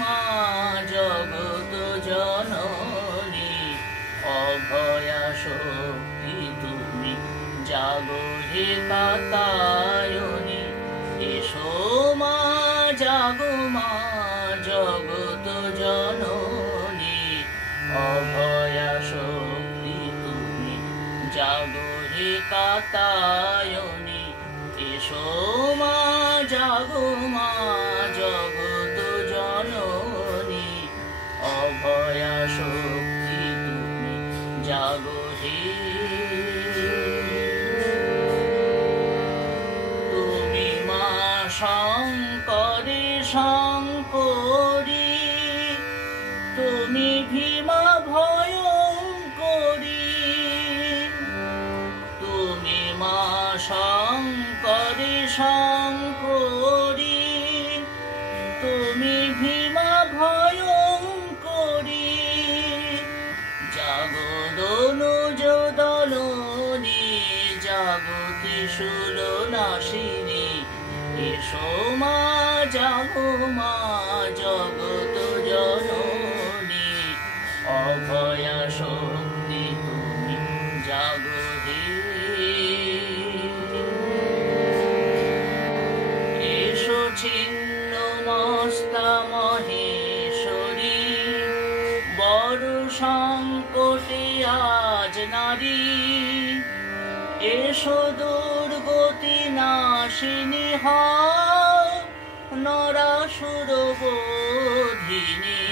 মা জগত জননী, অভয়া শক্তি তুমি জাগো হে কাত্যায়নী। এসো মা জাগো মা জগত জননী, অভয়া শক্তি তুমি জাগো হে কাত্যায়নী। এসো মা জাগো মা জগত জননী, অভয়া শক্তি তুমি জাগো হে। তুমি মা শঙ্করে শঙ্করী, তুমি ভীমা ভয়ঙ্করী। তুমি মা শঙ্করে শঙ্করী, তুমি ভীমা ভয়ঙ্করী। জাগো দনুজ দলনী, জাগো ত্রিশূল নাশিনী। এসো মা জাগো মা জগত জননী, অভয়া শক্তি তুমি জাগো হে। এসো ছিন্ন মস্তা মহেশ্বরী, বড় সংকটে আজ নারী। এসো দুর্গতি নাশিনী হও, নরাসুর বোধিনী।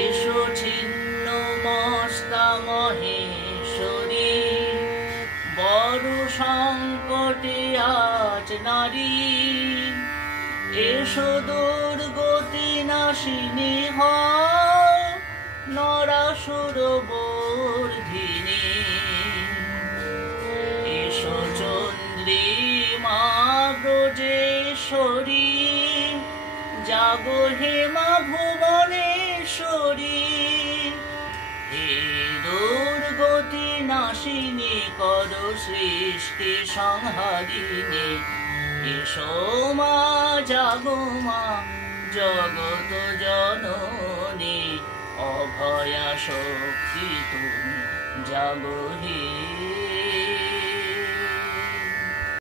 এসো ছিন্ন মস্তা মহেশ্বরী, বড় সংকটে আজ নারী। এসো দুর্গতি নাশিনী হও, নরাসুর বোধিনী। এসো চন্দ্রী মা ব্রজেশ্বরী, জাগো হে মা ভুবনেশ্বরী। হে দুর্গতি নাশিনী, কর সৃষ্টি সংহারিণী। এসো মা জাগো মা জগত জননী, অভয়া শক্তি তুমি জাগো হে।